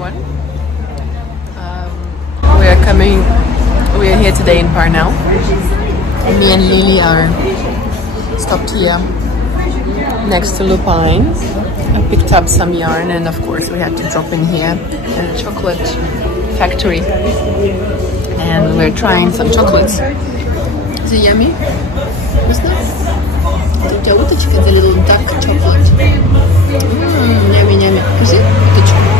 everyone. We are here today in Parnell. Me and Lily are stopped here next to Loopine. I picked up some yarn and of course we had to drop in here at a chocolate factory. And we're trying some chocolates. Is it yummy? What's that? The little duck chocolate. Yummy, yummy. Is it? The chocolate.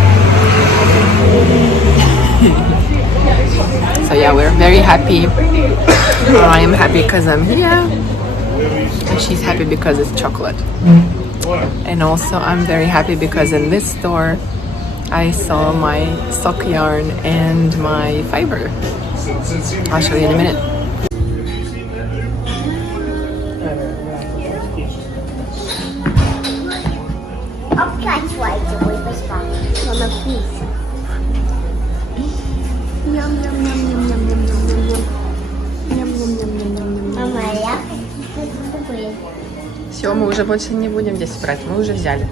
So yeah, we're very happy. I am happy because I'm here. And she's happy because it's chocolate. And also I'm very happy because in this store I saw my sock yarn and my fibre. I'll show you in a minute. Mama, please. Yum, yum, yum, yum, yum, yum, yum, yum, yum. Yum, yum, yum, yum, yum, yum. Мама, я хочу. Все, мы уже больше не будем здесь брать, мы уже взяли.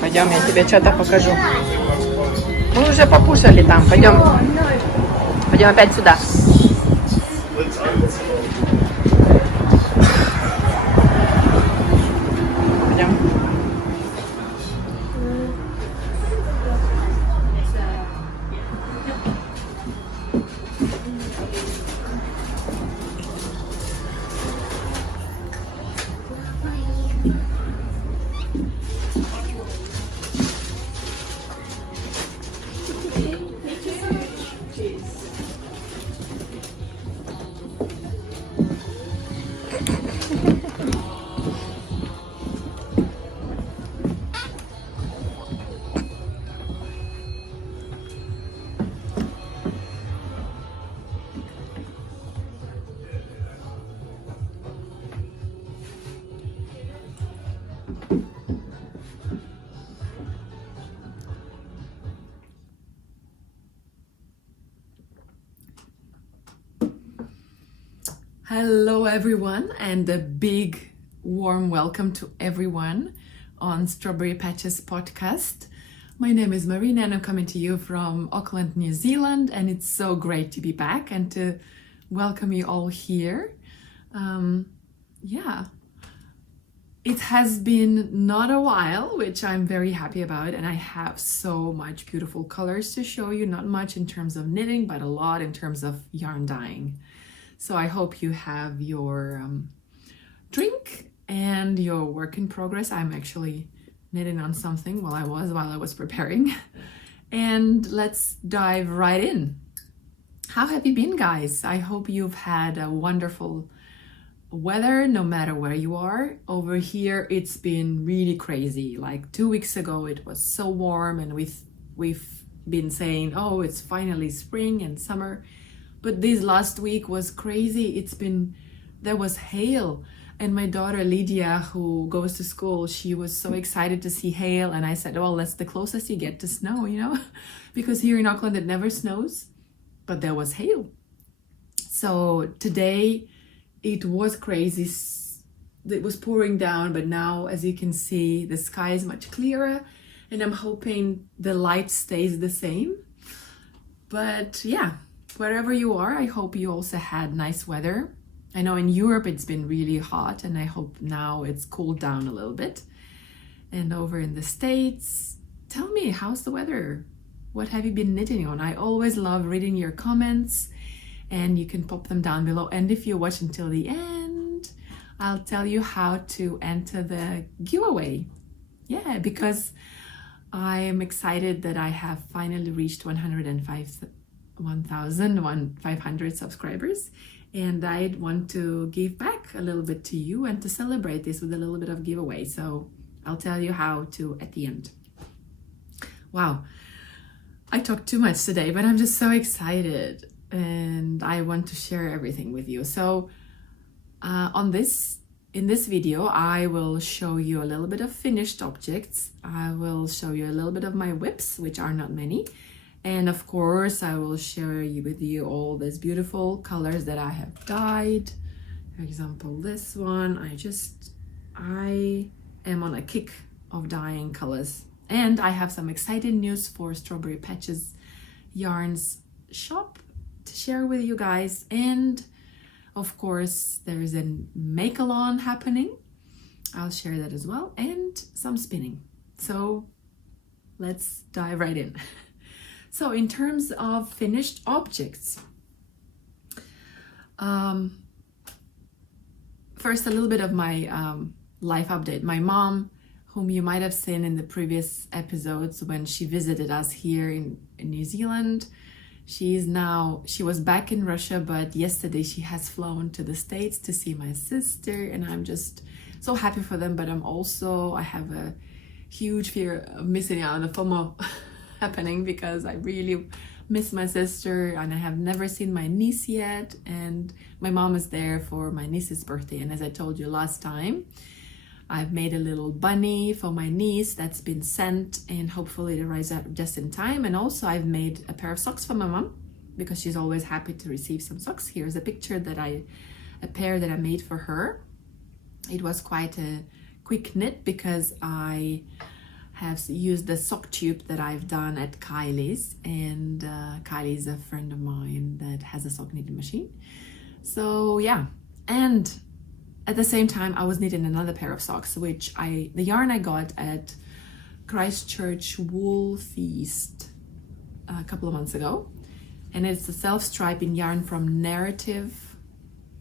Пойдем, я тебе что-то покажу. Мы уже покушали там, пойдем. Пойдем опять сюда. Hello everyone, and a big warm welcome to everyone on Strawberry Patches podcast. My name is Marina and I'm coming to you from Auckland, New Zealand, and it's so great to be back and to welcome you all here. It has been not a while, which I'm very happy about, and I have so much beautiful colors to show you, not much in terms of knitting, but a lot in terms of yarn dyeing. So I hope you have your drink and your work in progress. I'm actually knitting on something while I was preparing. And let's dive right in. How have you been, guys? I hope you've had a wonderful weather no matter where you are. Over here it's been really crazy. Like 2 weeks ago it was so warm and we've been saying, oh, it's finally spring and summer. But this last week was crazy. There was hail. And my daughter Lydia, who goes to school, she was so excited to see hail. And I said, well, that's the closest you get to snow, you know? Because here in Auckland it never snows, but there was hail. So today it was crazy. It was pouring down, but now, as you can see, the sky is much clearer. And I'm hoping the light stays the same. But yeah. Wherever you are, I hope you also had nice weather. I know in Europe it's been really hot and I hope now it's cooled down a little bit. And over in the States, tell me, how's the weather? What have you been knitting on? I always love reading your comments and you can pop them down below. And if you watch until the end, I'll tell you how to enter the giveaway. Yeah, because I am excited that I have finally reached 1,500 subscribers, and I'd want to give back a little bit to you and to celebrate this with a little bit of giveaway. So I'll tell you how to at the end. Wow, I talked too much today, but I'm just so excited and I want to share everything with you. So in this video, I will show you a little bit of finished objects. I will show you a little bit of my whips, which are not many. And of course, I will share with you all these beautiful colors that I have dyed. For example, this one, I am on a kick of dyeing colors. And I have some exciting news for Strawberry Patches Yarns shop to share with you guys. And of course, there's a make-along happening. I'll share that as well, and some spinning. So let's dive right in. So in terms of finished objects, first a little bit of my life update. My mom, whom you might have seen in the previous episodes when she visited us here in New Zealand, she was back in Russia, but yesterday she has flown to the States to see my sister, and I'm just so happy for them. But I have a huge fear of missing out on the FOMO happening, because I really miss my sister and I have never seen my niece yet, and my mom is there for my niece's birthday. And as I told you last time, I've made a little bunny for my niece that's been sent, and hopefully it arrives out just in time. And also I've made a pair of socks for my mom, because she's always happy to receive some socks. Here's a picture a pair that I made for her. It was quite a quick knit because I have used the sock tube that I've done at Kylie's, and Kylie's a friend of mine that has a sock knitting machine. So yeah, and at the same time I was knitting another pair of socks, which the yarn I got at Christchurch Wool Feast a couple of months ago, and it's a self-striping yarn from Narrative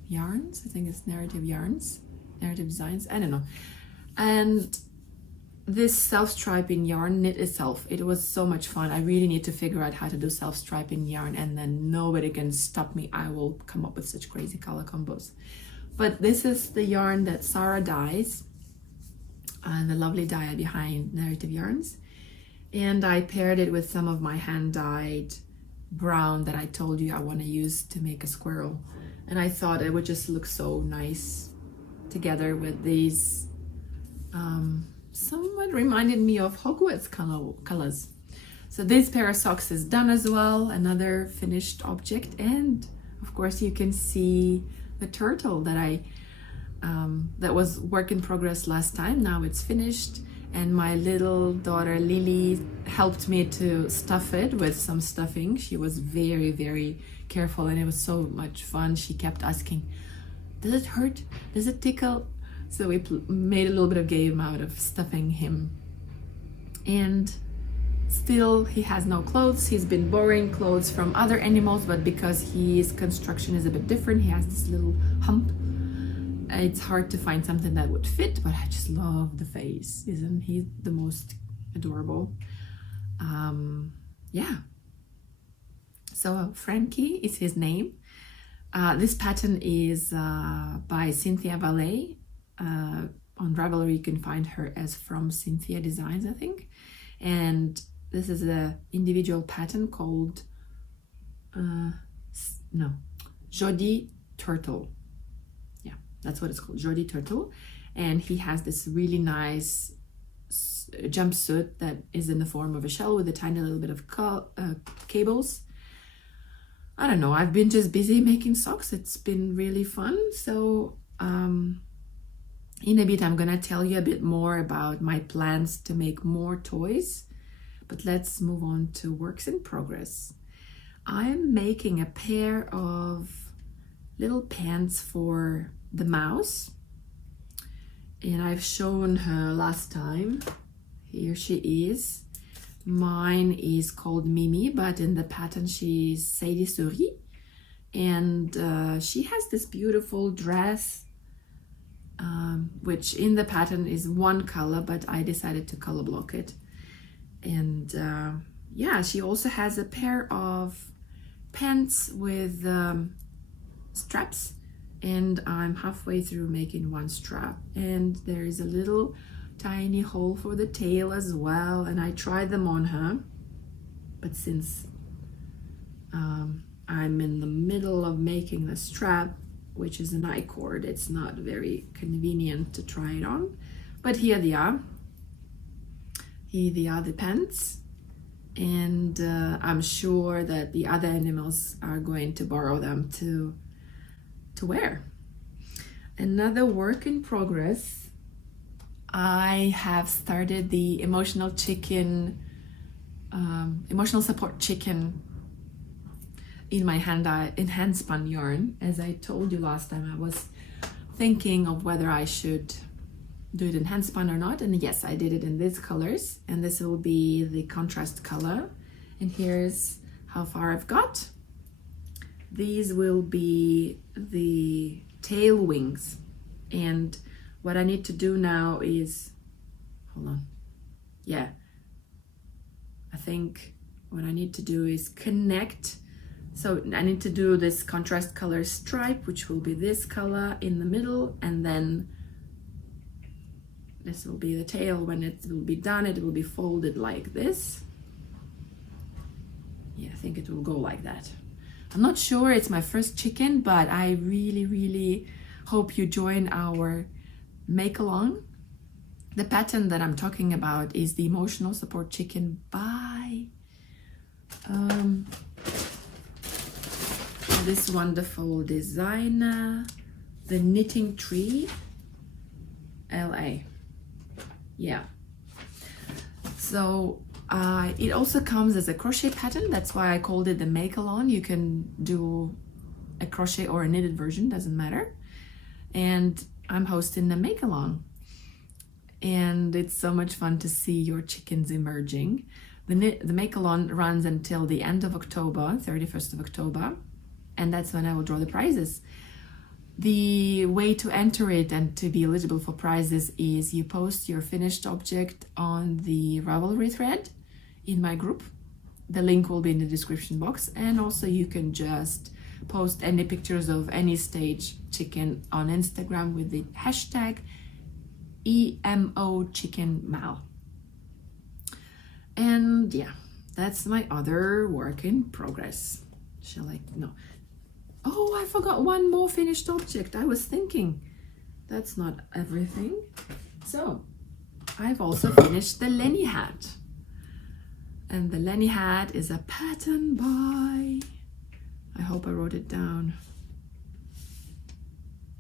Yarns. I think it's Narrative Yarns, Narrative Designs, I don't know. And this self-striping yarn knit itself, it was so much fun. I really need to figure out how to do self-striping yarn, and then nobody can stop me. I will come up with such crazy color combos. But this is the yarn that Sarah dyes, the lovely dyer behind Narrative Yarns. And I paired it with some of my hand-dyed brown that I told you I want to use to make a squirrel. And I thought it would just look so nice together with these, somewhat reminded me of Hogwarts colors. So this pair of socks is done as well, another finished object. And of course you can see the turtle that that was work in progress last time. Now it's finished, and my little daughter Lily helped me to stuff it with some stuffing. She was very, very careful, and it was so much fun. She kept asking, does it hurt? Does it tickle? So we made a little bit of game out of stuffing him. And still, he has no clothes. He's been borrowing clothes from other animals, but because his construction is a bit different, he has this little hump. It's hard to find something that would fit, but I just love the face. Isn't he the most adorable? Yeah. So Frankie is his name. This pattern is by Cynthia Valet. On Ravelry you can find her as From Cynthia Designs, I think. And this is the individual pattern called Jody Turtle. Yeah, that's what it's called, Jody Turtle. And he has this really nice jumpsuit that is in the form of a shell with a tiny little bit of cables. I don't know, I've been just busy making socks. It's been really fun. So in a bit I'm gonna tell you a bit more about my plans to make more toys, but let's move on to works in progress. I'm making a pair of little pants for the mouse, and I've shown her last time. Here she is. Mine is called Mimi, but in the pattern she's Sadie Souris, and she has this beautiful dress, which in the pattern is one color, but I decided to color block it. And yeah, she also has a pair of pants with straps, and I'm halfway through making one strap, and there is a little tiny hole for the tail as well. And I tried them on her, but since I'm in the middle of making the strap, which is an I-cord, it's not very convenient to try it on. But here they are. Here they are, the pants. And I'm sure that the other animals are going to borrow them to wear. Another work in progress, I have started the emotional support chicken in my hand spun yarn. As I told you last time, I was thinking of whether I should do it in hand spun or not, and yes, I did it in these colors, and this will be the contrast color. And here's how far I've got. These will be the tail wings, and what I need to do now is, hold on, yeah, I think what I need to do is connect. So I need to do this contrast color stripe, which will be this color in the middle, and then this will be the tail. When it will be done, it will be folded like this. Yeah, I think it will go like that. I'm not sure, it's my first chicken, but I really hope you join our make along. The pattern that I'm talking about is the emotional support chicken by this wonderful designer, the Knitting Tree, LA. Yeah. So it also comes as a crochet pattern. That's why I called it the make along. You can do a crochet or a knitted version, doesn't matter. And I'm hosting the make along, and it's so much fun to see your chickens emerging. The make along runs until the end of October, 31st of October, and that's when I will draw the prizes. The way to enter it and to be eligible for prizes is you post your finished object on the Ravelry thread in my group. The link will be in the description box, and also you can just post any pictures of any stage chicken on Instagram with the hashtag EMOChickenMal. And yeah, that's my other work in progress. Shall I? No. Oh, I forgot one more finished object. I was thinking that's not everything. So I've also finished the Lenny hat. And the Lenny hat is a pattern by, I hope I wrote it down.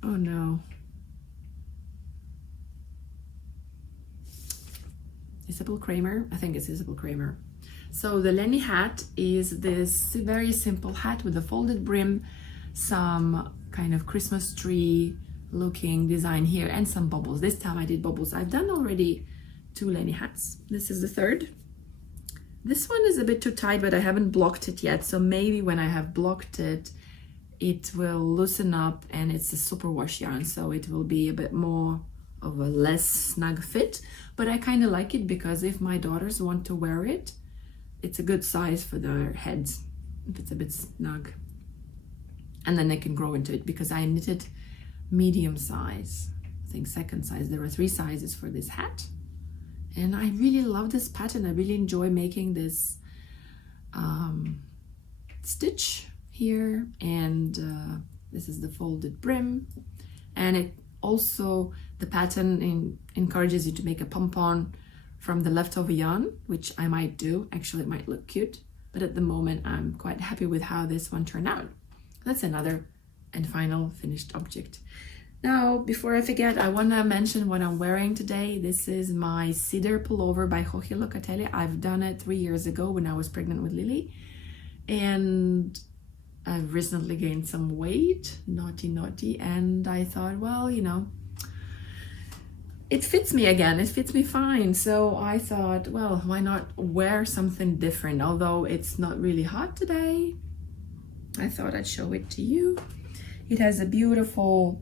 Oh no. Isabel Kramer? I think it's Isabel Kramer. So the Lenny hat is this very simple hat with a folded brim, some kind of Christmas tree looking design here, and some bubbles. This time I did bubbles. I've done already 2 Lenny hats. This is the third. This one is a bit too tight, but I haven't blocked it yet. So maybe when I have blocked it, it will loosen up, and it's a superwash yarn. So it will be a bit more of a less snug fit, but I kind of like it because if my daughters want to wear it, it's a good size for their heads if it's a bit snug. And then they can grow into it because I knitted medium size, I think second size. There are 3 sizes for this hat. And I really love this pattern. I really enjoy making this stitch here. And this is the folded brim. And it also, the pattern encourages you to make a pom-pom from the leftover yarn, which I might do. Actually, it might look cute. But at the moment, I'm quite happy with how this one turned out. That's another and final finished object. Now, before I forget, I want to mention what I'm wearing today. This is my cedar pullover by Joji Locatelli. I've done it 3 years ago when I was pregnant with Lily. And I've recently gained some weight, naughty. And I thought, well, you know, it fits me again. It fits me fine. So I thought, well, why not wear something different? Although it's not really hot today, I thought I'd show it to you. It has a beautiful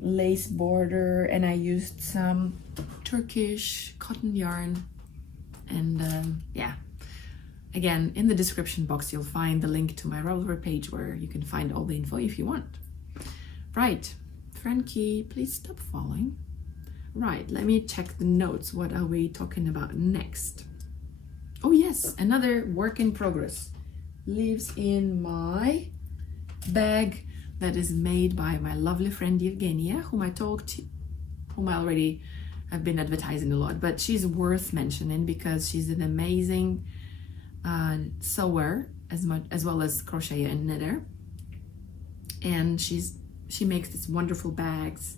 lace border, and I used some Turkish cotton yarn. And yeah, again, in the description box, you'll find the link to my Ravelry page where you can find all the info if you want. Right, Frankie, please stop falling. Right, let me check the notes. What are we talking about next? Oh yes, another work in progress lives in my bag that is made by my lovely friend Evgenia, whom I already have been advertising a lot, but she's worth mentioning because she's an amazing sewer as well as crocheter and knitter, and she makes these wonderful bags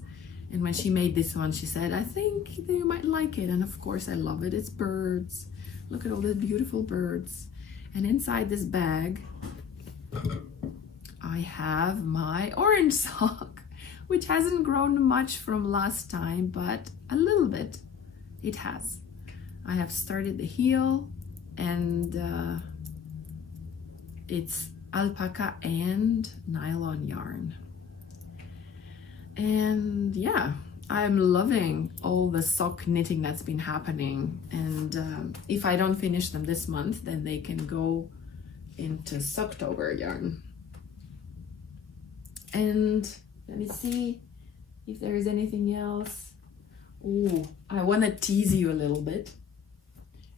And when she made this one, she said, I think you might like it. And of course I love it. It's birds. Look at all the beautiful birds. And inside this bag, I have my orange sock, which hasn't grown much from last time, but a little bit it has. I have started the heel, and it's alpaca and nylon yarn. And yeah, I'm loving all the sock knitting that's been happening. And if I don't finish them this month, then they can go into Socktober yarn. And let me see if there is anything else. Oh, I want to tease you a little bit.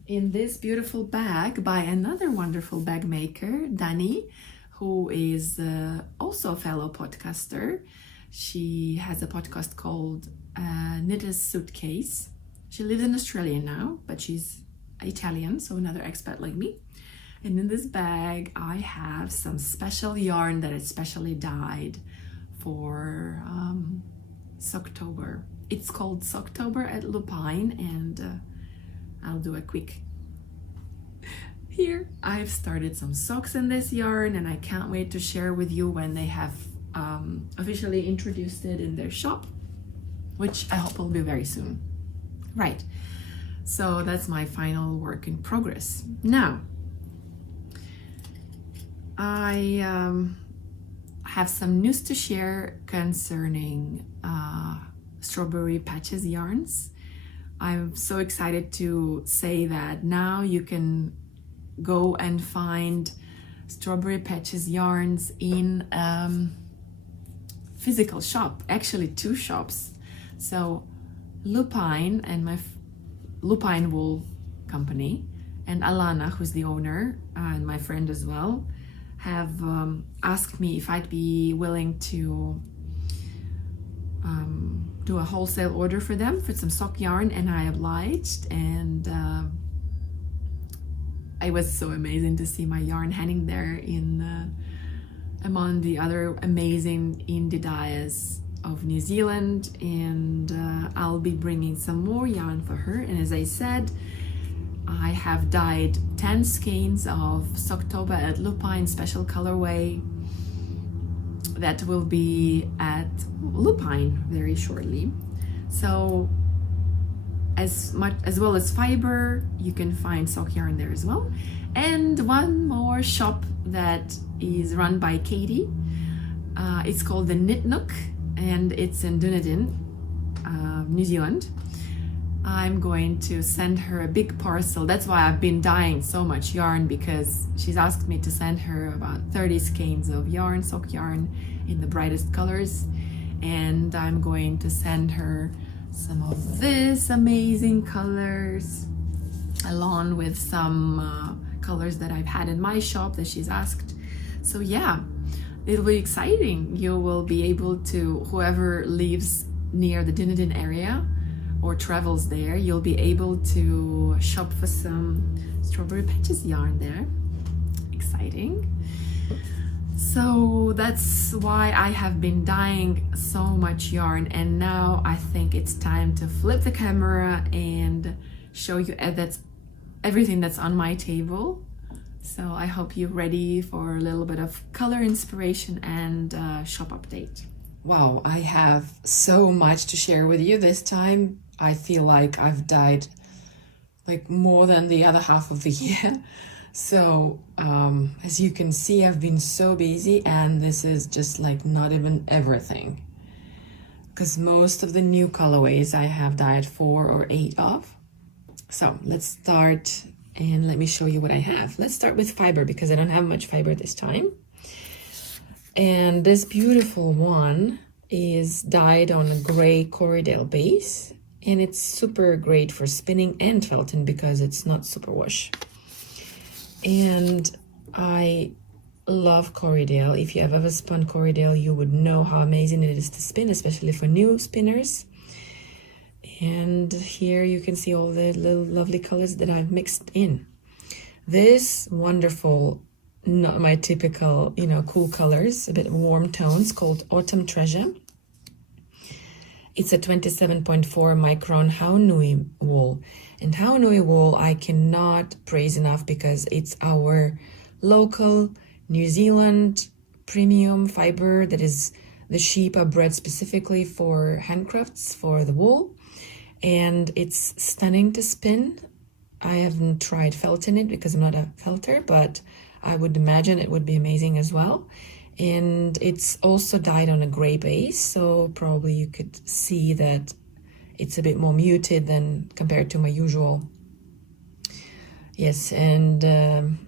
In this beautiful bag by another wonderful bag maker, Dani, who is also a fellow podcaster. She has a podcast called Knitter's Suitcase. She lives in Australia now, but she's Italian, so another expat like me. And in this bag, I have some special yarn that is specially dyed for Socktober. It's called Socktober at Loopine, and I'll do a quick. Here, I've started some socks in this yarn, and I can't wait to share with you when they have officially introduced it in their shop, which I hope will be very soon. Right, so that's my final work in progress. Now, I have some news to share concerning Strawberry Patches yarns. I'm so excited to say that now you can go and find Strawberry Patches yarns in physical shop, actually 2 shops. So Loopine and my Loopine Wool company, and Alana, who's the owner and my friend as well, have asked me if I'd be willing to do a wholesale order for them for some sock yarn, and I obliged. And it was so amazing to see my yarn hanging there in among the other amazing indie dyers of New Zealand. And I'll be bringing some more yarn for her. And as I said, I have dyed 10 skeins of Socktober at Loopine special colorway that will be at Loopine very shortly. So as well as fibre, you can find sock yarn there as well. And one more shop that is run by Katie. It's called the Knit Nook, and it's in Dunedin, New Zealand. I'm going to send her a big parcel. That's why I've been dyeing so much yarn, because she's asked me to send her about 30 skeins of yarn, sock yarn in the brightest colors. And I'm going to send her some of this amazing colors, along with some colors that I've had in my shop that she's asked. So yeah, it'll be exciting. You will be able to, whoever lives near the Dunedin area or travels there, you'll be able to shop for some Strawberry Patches yarn there. Exciting. So that's why I have been dyeing so much yarn, and now I think it's time to flip the camera and show you everything that's on my table. So I hope you're ready for a little bit of color inspiration and shop update. Wow, I have so much to share with you this time. I feel like I've dyed like more than the other half of the year. So as you can see, I've been so busy, and this is just like not even everything, because most of the new colorways I have dyed 4 or 8 of. So let's start, and let me show you what I have. Let's start with fibre, because I don't have much fibre this time. And this beautiful one is dyed on a gray Corriedale base, and it's super great for spinning and felting because it's not superwash. And I love Corriedale. If you have ever spun Corriedale, you would know how amazing it is to spin, especially for new spinners. And here you can see all the little lovely colors that I've mixed in. This wonderful, not my typical, cool colors, a bit warm tones, called Autumn Treasure. It's a 27.4 micron Haunui wool. And Haunui wool I cannot praise enough because it's our local New Zealand premium fiber that is the sheep are bred specifically for handcrafts for the wool. And it's stunning to spin. I haven't tried felting it because I'm not a felter, but I would imagine it would be amazing as well. And it's also dyed on a gray base, so probably you could see that it's a bit more muted than compared to my usual. Yes, and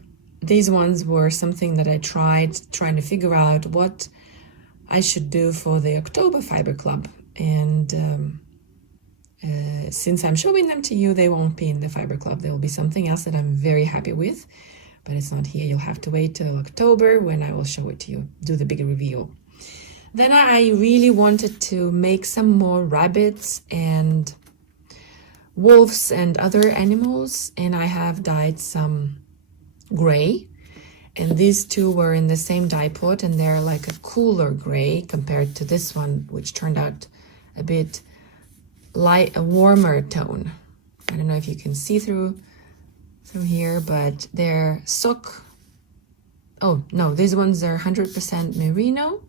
these ones were something that I tried trying to figure out what I should do for the October Fiber Club. And since I'm showing them to you, they won't be in the Fiber Club. There will be something else that I'm very happy with, but it's not here. You'll have to wait till October when I will show it to you, do the bigger reveal. Then I really wanted to make some more rabbits and wolves and other animals, and I have dyed some gray. And these two were in the same dye pot, and they're like a cooler gray compared to this one, which turned out a bit light, a warmer tone. I don't know if you can see through here, but they're sock. Oh no, these ones are 100% merino,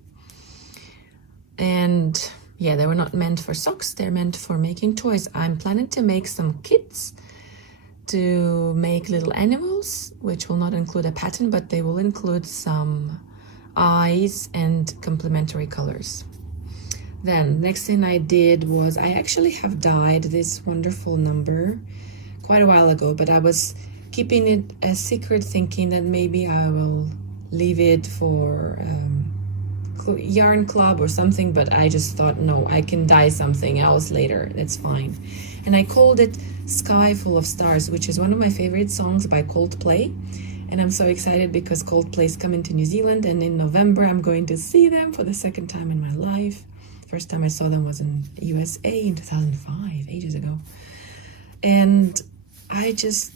and yeah, they were not meant for socks, they're meant for making toys. I'm planning to make some kits to make little animals, which will not include a pattern, but they will include some eyes and complementary colors. Then next thing I did was I actually have dyed this wonderful number quite a while ago, but I was keeping it a secret, thinking that maybe I will leave it for yarn club or something, but I just thought, no, I can dye something else later, that's fine. And I called it Sky Full of Stars, which is one of my favorite songs by Coldplay. And I'm so excited because Coldplay's coming to New Zealand, and in November I'm going to see them for the second time in my life. First time I saw them was in USA in 2005, ages ago. And I just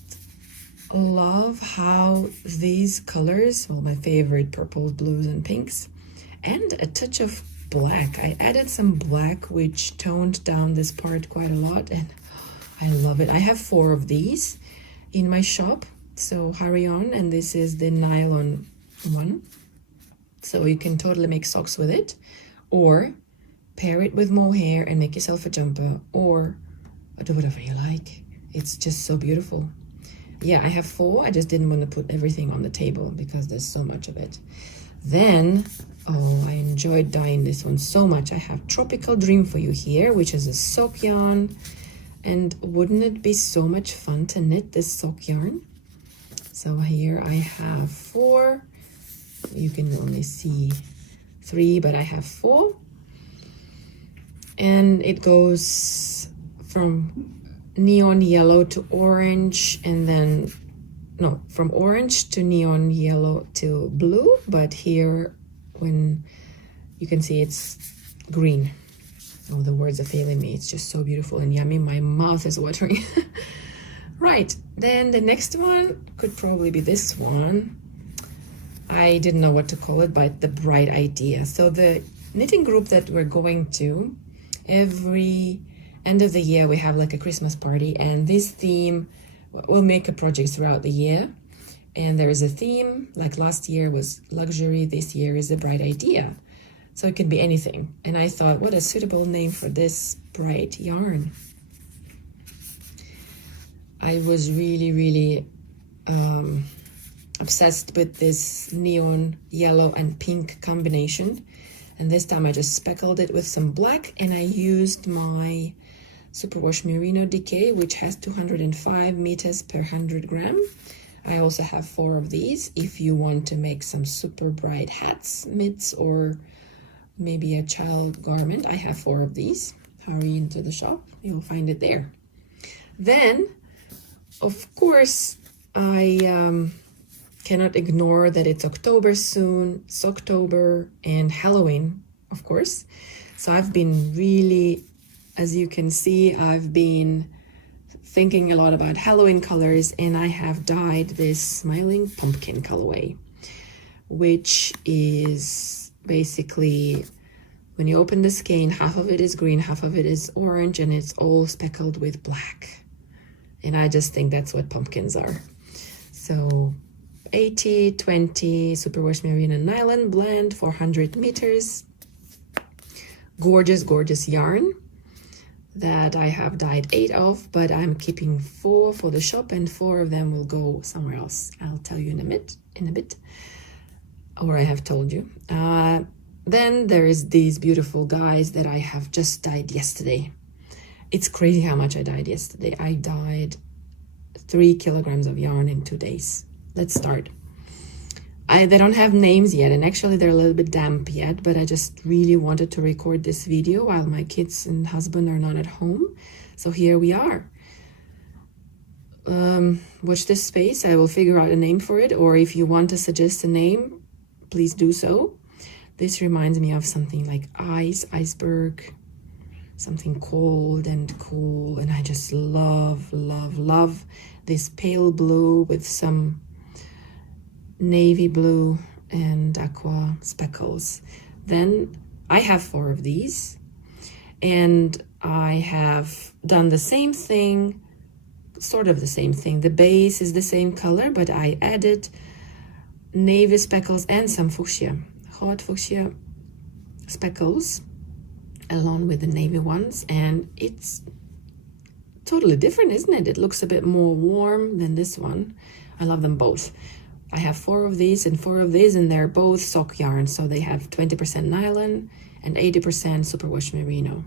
love how these colors, well, my favorite purples, blues, and pinks, and a touch of black. I added some black, which toned down this part quite a lot, and I love it. I have 4 of these in my shop, so hurry on. And this is the nylon one, so you can totally make socks with it, or pair it with mohair and make yourself a jumper, or do whatever you like. It's just so beautiful. Yeah, I have 4. I just didn't want to put everything on the table because there's so much of it. Then, oh, I enjoyed dyeing this one so much. I have Tropical Dream for you here, which is a sock yarn. And wouldn't it be so much fun to knit this sock yarn? So here I have 4. You can only see 3, but I have 4. And it goes from neon yellow to orange, and then no, from orange to neon yellow to blue, but here when you can see it's green. Oh, the words are failing me. It's just so beautiful and yummy. My mouth is watering. Right, then the next one could probably be this one. I didn't know what to call it, but the bright idea. So the knitting group that we're going to, every end of the year we have like a Christmas party, and this theme, we'll make a project throughout the year, and there is a theme. Like last year was luxury, this year is a bright idea, so it can be anything. And I thought, what a suitable name for this bright yarn. I was really obsessed with this neon yellow and pink combination. And this time I just speckled it with some black, and I used my Superwash Merino Decay, which has 205 meters per 100 gram. I also have 4 of these if you want to make some super bright hats, mitts, or maybe a child garment. I have 4 of these. Hurry into the shop, you'll find it there. Then, of course, I cannot ignore that it's October soon. It's October and Halloween, of course. So I've been really, as you can see, I've been thinking a lot about Halloween colors, and I have dyed this Smiling Pumpkin colorway, which is basically When you open the skein, half of it is green, half of it is orange, and it's all speckled with black. And I just think that's what pumpkins are. So 80/20 superwash merino nylon blend, 400 meters. Gorgeous, gorgeous yarn that I have dyed 8 of, but I'm keeping 4 for the shop, and 4 of them will go somewhere else. I'll tell you in a bit, or I have told you. Then there is these beautiful guys that I have just dyed yesterday. It's crazy how much I dyed yesterday. I dyed 3 kilograms of yarn in 2 days. Let's start. They don't have names yet, and actually they're a little bit damp yet, but I just really wanted to record this video while my kids and husband are not at home. So here we are. Watch this space. I will figure out a name for it, or if you want to suggest a name, please do so. This reminds me of something like iceberg, something cold and cool, and I just love, love, love this pale blue with some navy blue and aqua speckles. Then I have 4 of these, and I have done the same thing, sort of the same thing. The base is the same color, but I added navy speckles and some fuchsia, hot fuchsia speckles along with the navy ones, and it's totally different, isn't it? It looks a bit more warm than this one. I love them both. I have 4 of these and 4 of these, and they're both sock yarn, so they have 20% nylon and 80% superwash merino.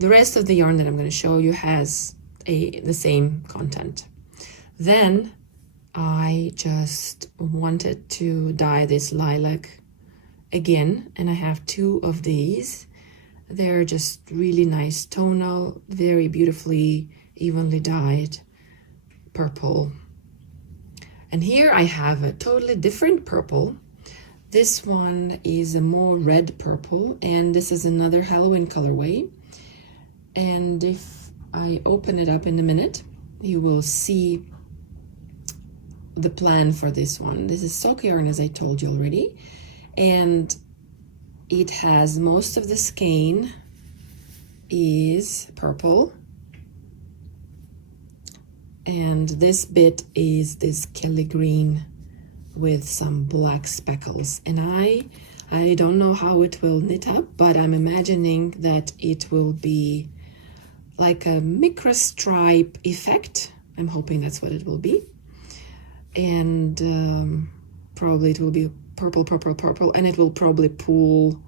The rest of the yarn that I'm going to show you has the same content. Then I just wanted to dye this lilac again, and I have 2 of these. They're just really nice tonal, very beautifully evenly dyed purple. And here I have a totally different purple. This one is a more red purple, and this is another Halloween colorway. And if I open it up in a minute, you will see the plan for this one. This is sock yarn, as I told you already, and it has most of the skein is purple, and this bit is this Kelly green with some black speckles. And I don't know how it will knit up, but I'm imagining that it will be like a micro stripe effect. I'm hoping that's what it will be. And probably it will be purple, purple, purple, and it will probably pool.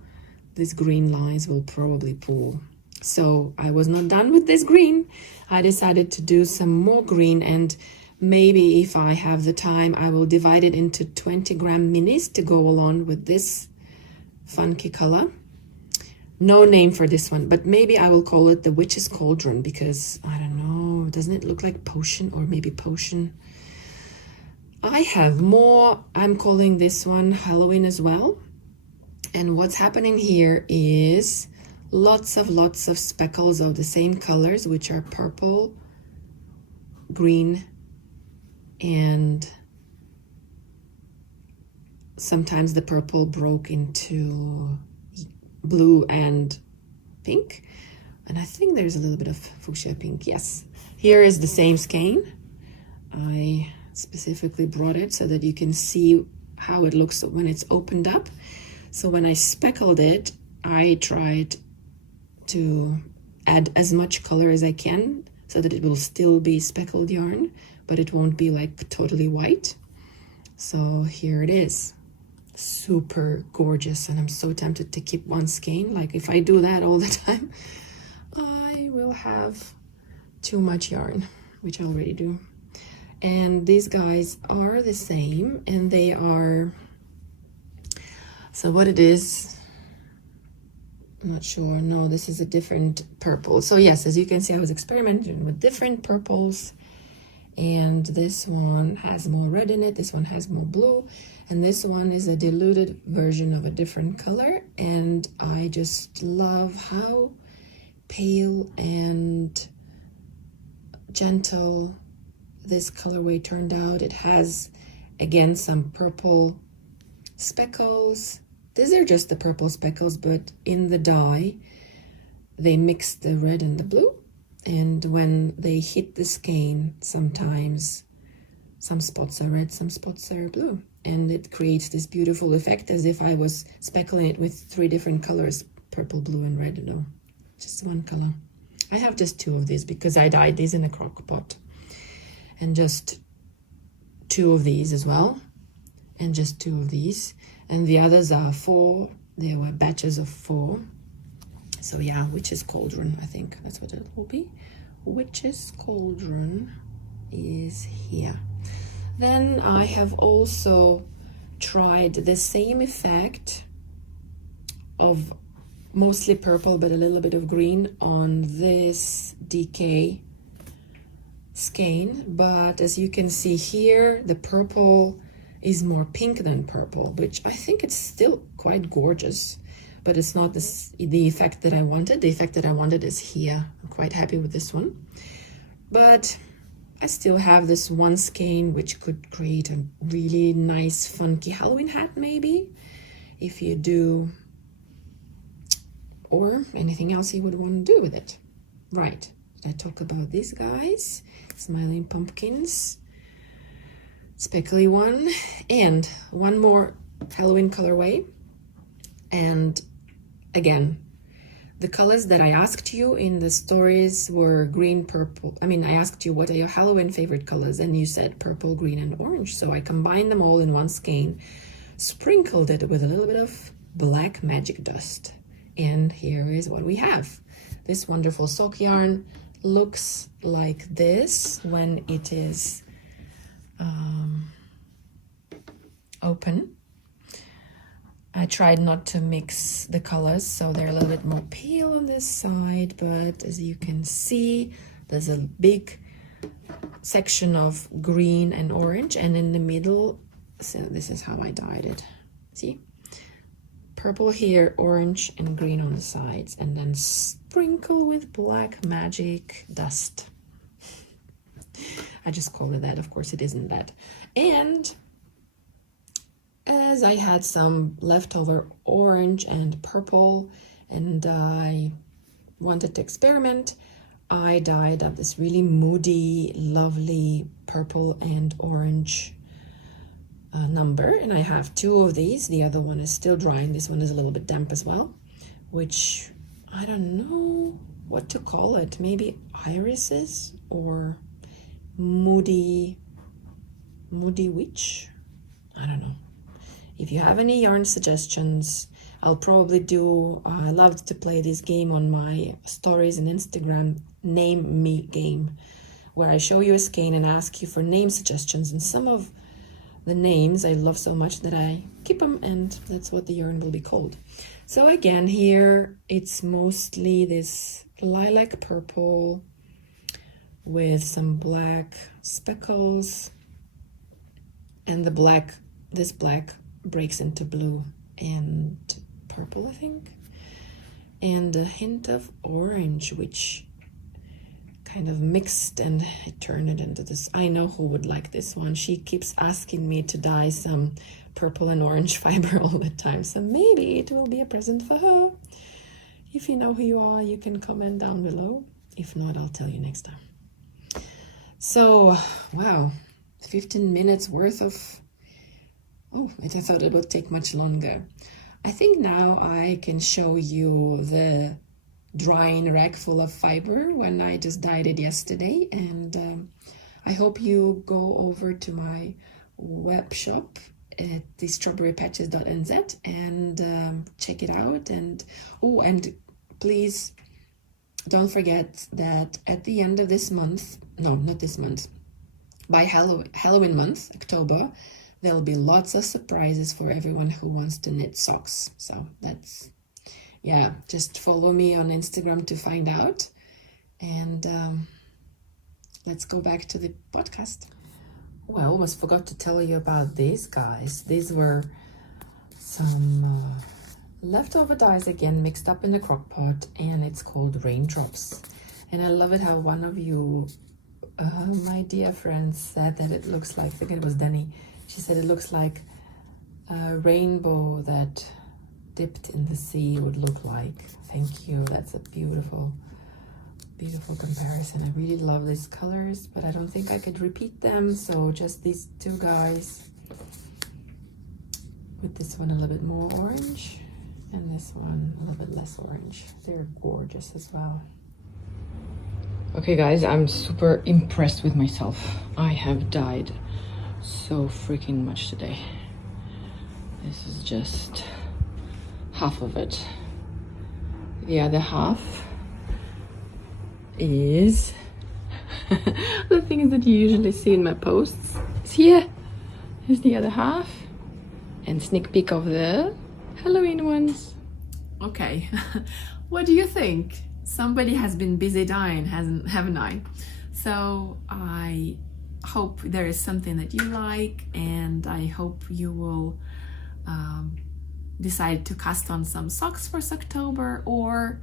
These green lines will probably pool. So I was not done with this green. I decided to do some more green, and maybe if I have the time, I will divide it into 20-gram minis to go along with this funky color. No name for this one, but maybe I will call it the Witch's Cauldron, because I don't know, doesn't it look like potion, or maybe potion? I have more. I'm calling this one Halloween as well. And what's happening here is lots of speckles of the same colors, which are purple, green, and sometimes the purple broke into blue and pink. And I think there's a little bit of fuchsia pink. Yes, here is the same skein. I specifically brought it so that you can see how it looks when it's opened up. So when I speckled it, I tried to add as much color as I can so that it will still be speckled yarn, but it won't be like totally white. So here it is. Super gorgeous, and I'm so tempted to keep one skein. Like if I do that all the time, I will have too much yarn, which I already do. And these guys are the same, and they are, so what it is, I'm not sure. No, this is a different purple. So yes, as you can see, I was experimenting with different purples, and this one has more red in it, this one has more blue, and this one is a diluted version of a different color. And I just love how pale and gentle this colorway turned out. It has again some purple speckles These are just the purple speckles, but in the dye, they mix the red and the blue. And when they hit the skein, sometimes some spots are red, some spots are blue. And it creates this beautiful effect as if I was speckling it with 3 different colors, purple, blue, and red. No, just one color. I have just 2 of these because I dyed these in a crock pot. And just 2 of these as well. And just 2 of these. And the others are 4. There were batches of 4. So yeah, Witch's Cauldron, I think that's what it will be. Witch's Cauldron is here. Then I have also tried the same effect of mostly purple but a little bit of green on this DK skein. But as you can see here, the purple is more pink than purple, which I think it's still quite gorgeous, but it's not the effect that I wanted. The effect that I wanted is here. I'm quite happy with this one. But I still have this one skein which could create a really nice funky Halloween hat maybe, if you do, or anything else you would want to do with it. Right, did I talk about these guys? Smiling Pumpkins. Speckly one, and one more Halloween colorway. And again, the colors that I asked you in the stories were green, purple. I mean, I asked you what are your Halloween favorite colors, and you said purple, green, and orange. So I combined them all in one skein, sprinkled it with a little bit of black magic dust. And here is what we have. This wonderful sock yarn looks like this when it is open. I tried not to mix the colors, so they're a little bit more pale on this side, but as you can see, there's a big section of green and orange, and in the middle, so this is how I dyed it. See? Purple here, orange and green on the sides, and then sprinkle with black magic dust. I just called it that, of course it isn't that. And as I had some leftover orange and purple and I wanted to experiment, I dyed up this really moody, lovely purple and orange number, and I have 2 of these. The other one is still drying. This one is a little bit damp as well, which I don't know what to call it. Maybe irises or moody witch. I don't know. If you have any yarn suggestions, I'll probably do, I love to play this game on my stories and Instagram, Name Me game, where I show you a skein and ask you for name suggestions, and some of the names I love so much that I keep them, and that's what the yarn will be called. So again, here it's mostly this lilac purple with some black speckles, and this black breaks into blue and purple, I think, and a hint of orange, which kind of mixed and it turned it into this. I know who would like this one. She keeps asking me to dye some purple and orange fiber all the time, so maybe it will be a present for her. If you know who you are, you can comment down below. If not, I'll tell you next time. So wow, 15 minutes worth of, oh, I thought it would take much longer. I think now I can show you the drying rack full of fiber when I just dyed it yesterday, and I hope you go over to my web shop at the strawberrypatches.nz and check it out. And oh, and please don't forget that at the end of this month, no, not this month, by Halloween month, October, there'll be lots of surprises for everyone who wants to knit socks. So that's, yeah, just follow me on Instagram to find out. And let's go back to the podcast. Oh, I almost forgot to tell you about these guys. These were some leftover dyes again, mixed up in the crock pot, and it's called Raindrops. And I love it how one of you, my dear friend, said that it looks like, I think it was Danny, she said it looks like a rainbow that dipped in the sea would look like. Thank you. That's a beautiful, beautiful comparison. I really love these colors, but I don't think I could repeat them. So just these two guys, with this one a little bit more orange and this one a little bit less orange. They're gorgeous as well. Okay guys, I'm super impressed with myself. I have dyed so freaking much today. This is just half of it. The other half is the things that you usually see in my posts. It's here. Here's the other half. And sneak peek of the Halloween ones. Okay, what do you think? Somebody has been busy dyeing, haven't I? So I hope there is something that you like, and I hope you will decide to cast on some socks for October or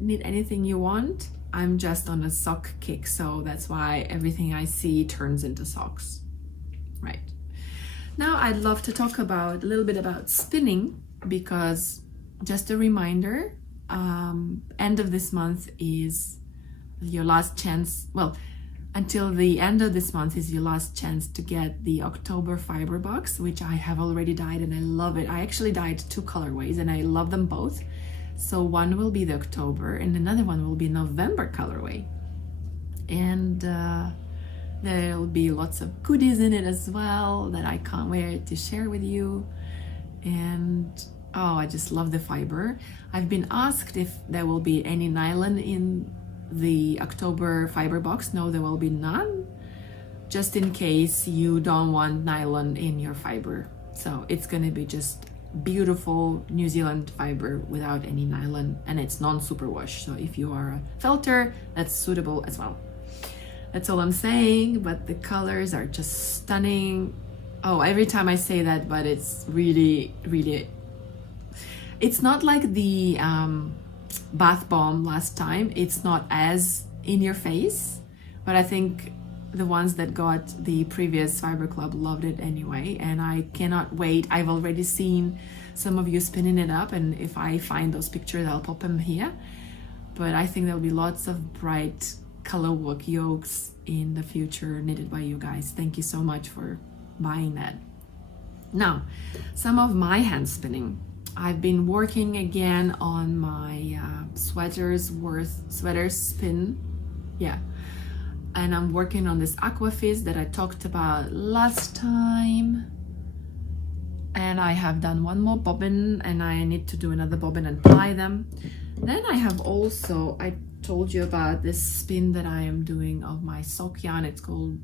knit anything you want. I'm just on a sock kick, so that's why everything I see turns into socks. Right. Now I'd love to talk a little bit about spinning, because just a reminder, end of this month is your last chance. Well, until the end of this month is your last chance to get the October fiber box, which I have already dyed and I love it. I actually dyed 2 colorways and I love them both. So one will be the October and another one will be November colorway. And there'll be lots of goodies in it as well that I can't wait to share with you. And oh, I just love the fiber. I've been asked if there will be any nylon in the October fiber box. No, there will be none, just in case you don't want nylon in your fiber. So it's gonna be just beautiful New Zealand fiber without any nylon, and it's non-superwash. So if you are a felter, that's suitable as well. That's all I'm saying, but the colors are just stunning. Oh, every time I say that, but it's really, really, it's not like the bath bomb last time. It's not as in your face, but I think the ones that got the previous fiber club loved it anyway, and I cannot wait. I've already seen some of you spinning it up, and if I find those pictures, I'll pop them here. But I think there'll be lots of bright color work yokes in the future knitted by you guys. Thank you so much for buying that. Now, some of my hand spinning. I've been working again on my sweater spin. Yeah. And I'm working on this aquafizz that I talked about last time. And I have done one more bobbin, and I need to do another bobbin and ply them. Then I have also, I told you about this spin that I am doing of my sock yarn. It's called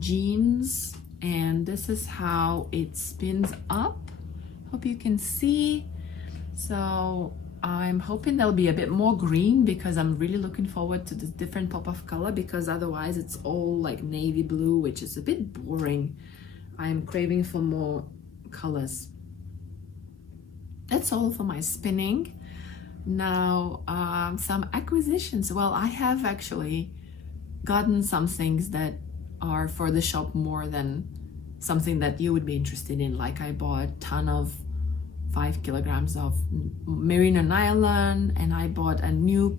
Jeans, and this is how it spins up. Hope you can see. So I'm hoping there'll be a bit more green, because I'm really looking forward to this different pop of color, because otherwise it's all like navy blue, which is a bit boring. I'm craving for more colors. That's all for my spinning. Now some acquisitions. Well, I have actually gotten some things that are for the shop more than something that you would be interested in. Like I bought a ton of 5 kilograms of Marina nylon, and I bought a new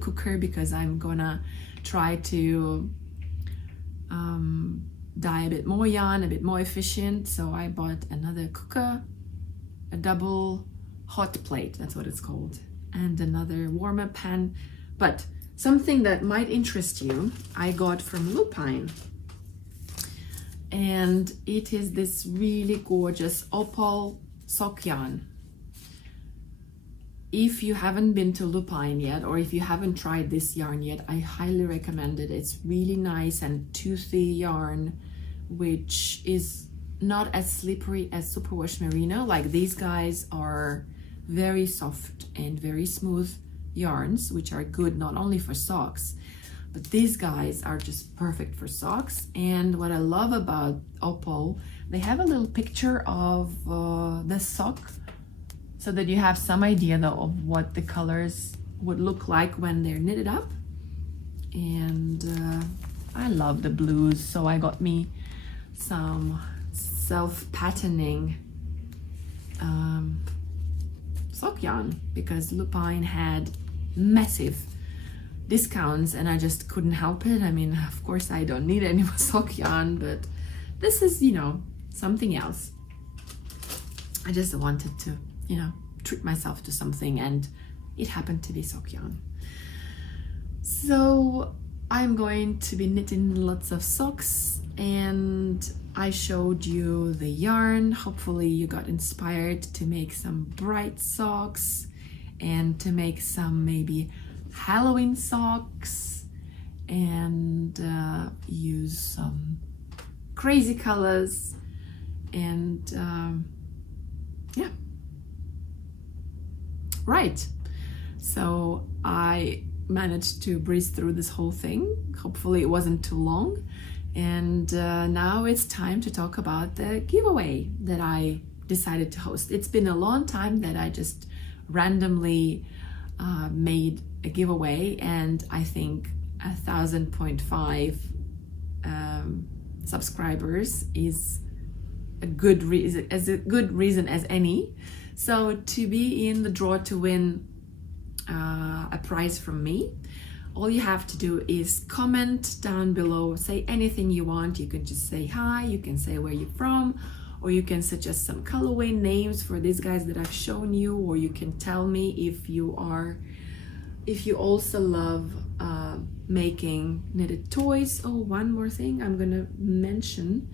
cooker, because I'm gonna try to dye a bit more yarn, a bit more efficient. So I bought another cooker, a double hot plate, that's what it's called, and another warmer pan. But something that might interest you, I got from Loopine. And it is this really gorgeous opal sock yarn. If you haven't been to Loopine yet, or if you haven't tried this yarn yet, I highly recommend it. It's really nice and toothy yarn, which is not as slippery as superwash merino. Like, these guys are very soft and very smooth yarns, which are good not only for socks, but these guys are just perfect for socks. And what I love about opal, they have a little picture of the sock, so that you have some idea though of what the colors would look like when they're knitted up. And I love the blues, so I got me some self-patterning sock yarn because Loopine had massive discounts and I just couldn't help it. I mean, of course I don't need any more sock yarn, but this is, you know, something else. I just wanted to, you know, treat myself to something, and it happened to be sock yarn. So I'm going to be knitting lots of socks, and I showed you the yarn. Hopefully you got inspired to make some bright socks and to make some maybe Halloween socks, and use some crazy colors, and yeah, right. So I managed to breeze through this whole thing. Hopefully it wasn't too long, and now it's time to talk about the giveaway that I decided to host. It's been a long time that I just randomly made a giveaway, and I think 1,000.5 subscribers is a good reason as any. So to be in the draw to win a prize from me, all you have to do is comment down below, say anything you want. You can just say hi, you can say where you're from, or you can suggest some colorway names for these guys that I've shown you, or you can tell me if you also love making knitted toys. Oh, one more thing I'm gonna mention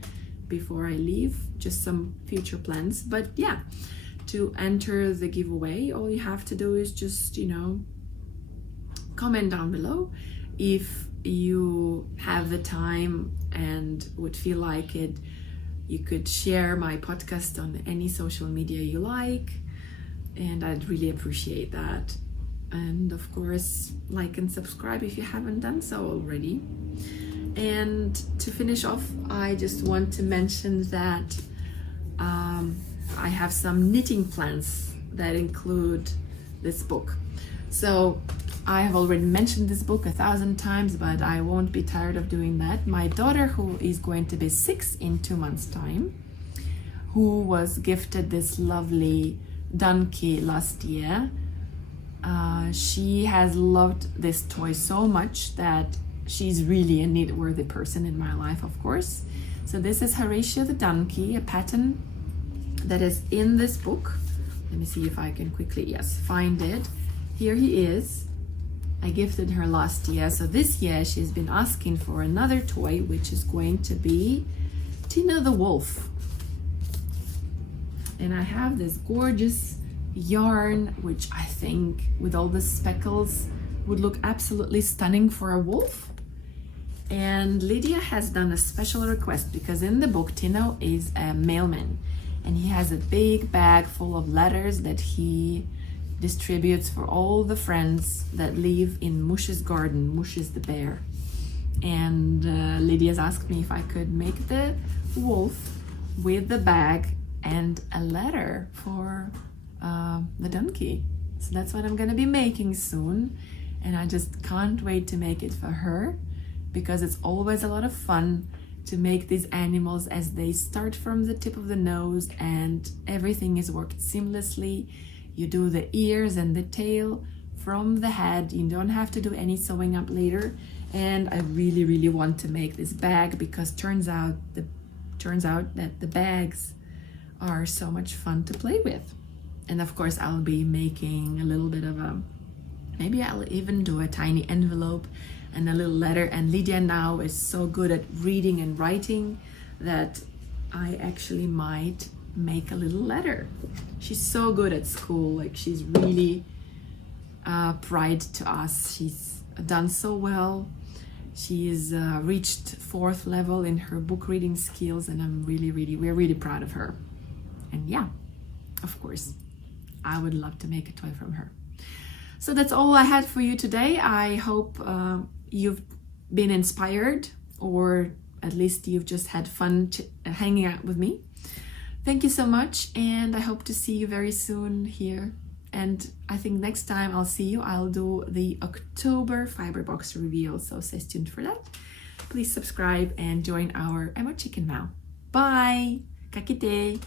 before I leave, just some future plans. But yeah, to enter the giveaway, all you have to do is just, you know, comment down below. If you have the time and would feel like it, you could share my podcast on any social media you like, and I'd really appreciate that. And of course, like and subscribe if you haven't done so already. And to finish off, I just want to mention that I have some knitting plans that include this book. So I have already mentioned this book 1,000 times, but I won't be tired of doing that. My daughter, who is going to be 6 in 2 months' time, who was gifted this lovely donkey last year, she has loved this toy so much that she's really a knit-worthy person in my life, of course. So this is Horatio the donkey, a pattern that is in this book. Let me see if I can quickly, yes, find it. Here he is. I gifted her last year. So this year she's been asking for another toy, which is going to be Tina the wolf. And I have this gorgeous yarn, which I think with all the speckles would look absolutely stunning for a wolf. And Lydia has done a special request because in the book Tino is a mailman, and he has a big bag full of letters that he distributes for all the friends that live in Mush's garden. Mush is the bear. And Lydia's asked me if I could make the wolf with the bag and a letter for the donkey. So that's what I'm gonna be making soon, and I just can't wait to make it for her, because it's always a lot of fun to make these animals as they start from the tip of the nose and everything is worked seamlessly. You do the ears and the tail from the head. You don't have to do any sewing up later. And I really want to make this bag because turns out that the bags are so much fun to play with. And of course I'll be making a little bit of maybe I'll even do a tiny envelope and a little letter. And Lydia now is so good at reading and writing that I actually might make a little letter. She's so good at school, like she's really pride to us. She's done so well. She's reached 4th level in her book reading skills, and we're really proud of her. And yeah, of course, I would love to make a toy from her. So that's all I had for you today. I hope you've been inspired, or at least you've just had fun hanging out with me. Thank you so much, and I hope to see you very soon here. And I think next time I'll see you, I'll do the October fiber box reveal, so stay tuned for that. Please subscribe and join our Emo Chicken Mao. Bye! Kakite!